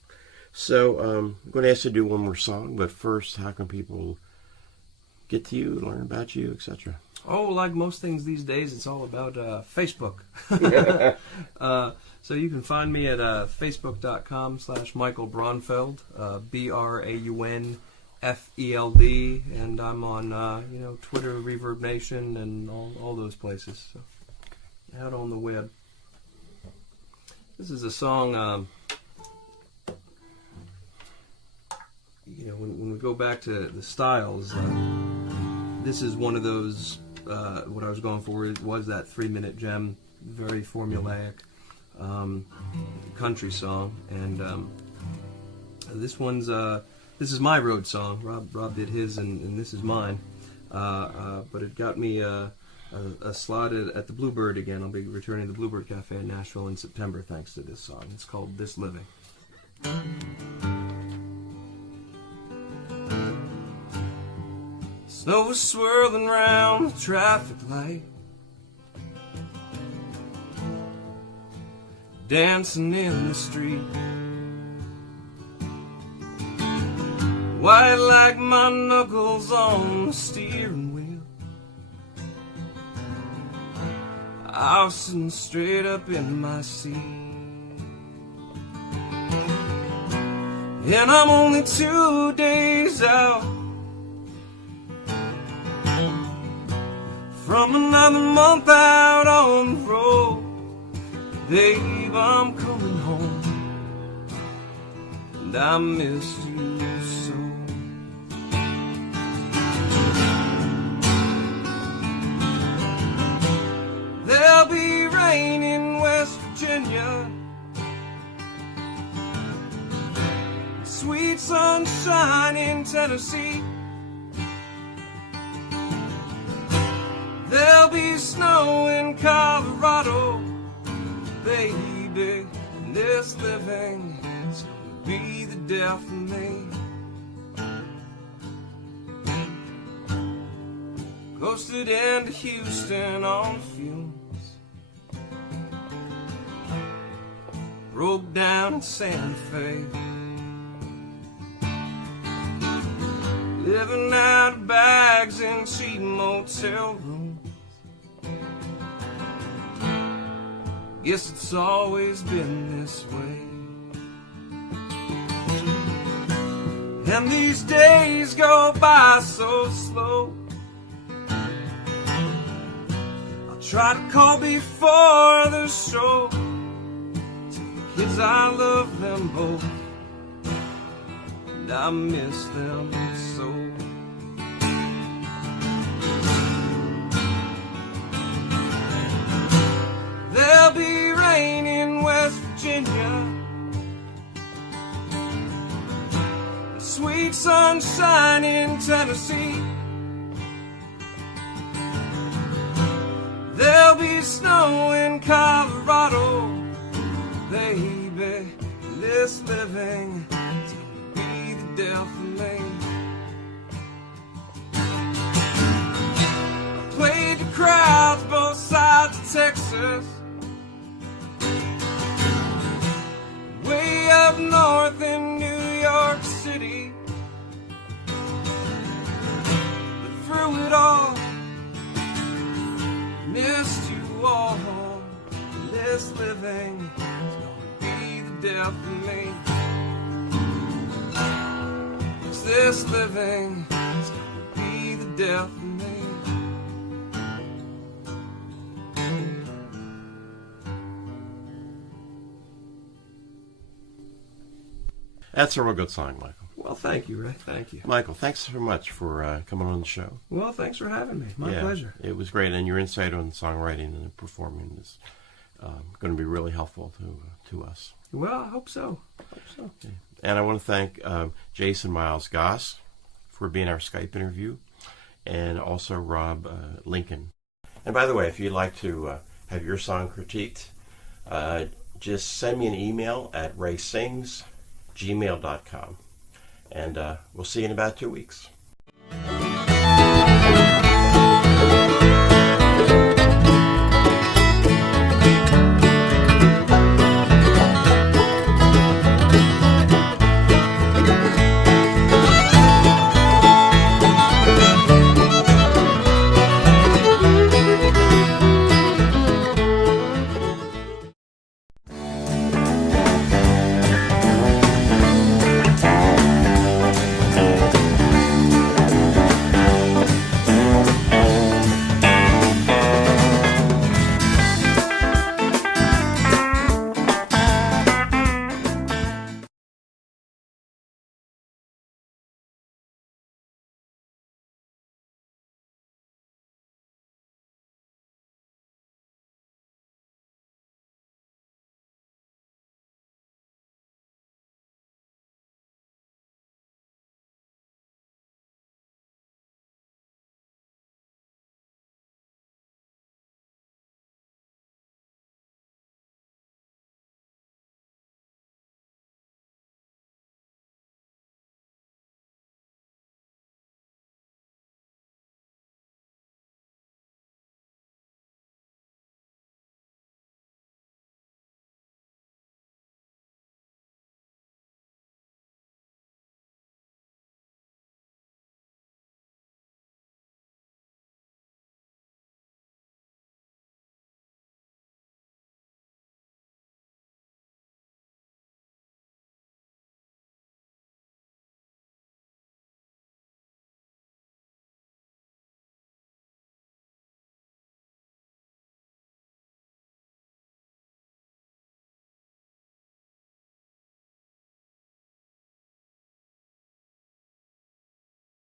So I'm going to ask you to do one more song, but first, how can people get to you, learn about you, etc.? Oh, like most things these days, it's all about Facebook. So you can find me at facebook.com/Michael Braunfeld, BRAUNFELD, and I'm on Twitter, Reverb Nation, and all those places. So. out on the web. This is a song, when we go back to the styles, this is one of those, what I was going for was that 3-minute gem, very formulaic country song. And this is my road song. Rob did his, and this is mine. But it got me a slot at the Bluebird again. I'll be returning to the Bluebird Cafe in Nashville in September thanks to this song. It's called This Living. Snow was swirling round the traffic light, dancing in the street, white like my knuckles on the steering wheel. I was sitting straight up in my seat, and I'm only 2 days out from another month out on the road. Babe, I'm coming home, and I miss you so. There'll be rain in West Virginia, sweet sunshine in Tennessee. There'll be snow in Colorado, baby. This living is gonna be the death of me. Coasted into Houston on fumes, broke down in Santa Fe, living out of bags in cheap motel rooms. Guess it's always been this way. And these days go by so slow. I'll try to call before the show. Tell the kids I love them both, and I miss them so. There'll be rain in West Virginia, sweet sunshine in Tennessee. There'll be snow in Colorado, baby. This living is gonna be the death of me. I played the crowds both sides of Texas, way up north in New York City. But through it all, missed you all. This living is gonna be the death of me. 'Cause this living is gonna be the death of me. That's a real good song, Michael. Well, thank you, Rick. Thank you. Michael, thanks so much for coming on the show. Well, thanks for having me. My Yeah, pleasure. It was great, and your insight on songwriting and performing is going to be really helpful to us. Well, I hope so. Okay. And I want to thank Jason Myles Goss for being our Skype interview, and also Rob Lincoln. And by the way, if you'd like to have your song critiqued, just send me an email at raysings@gmail.com. And we'll see you in about 2 weeks.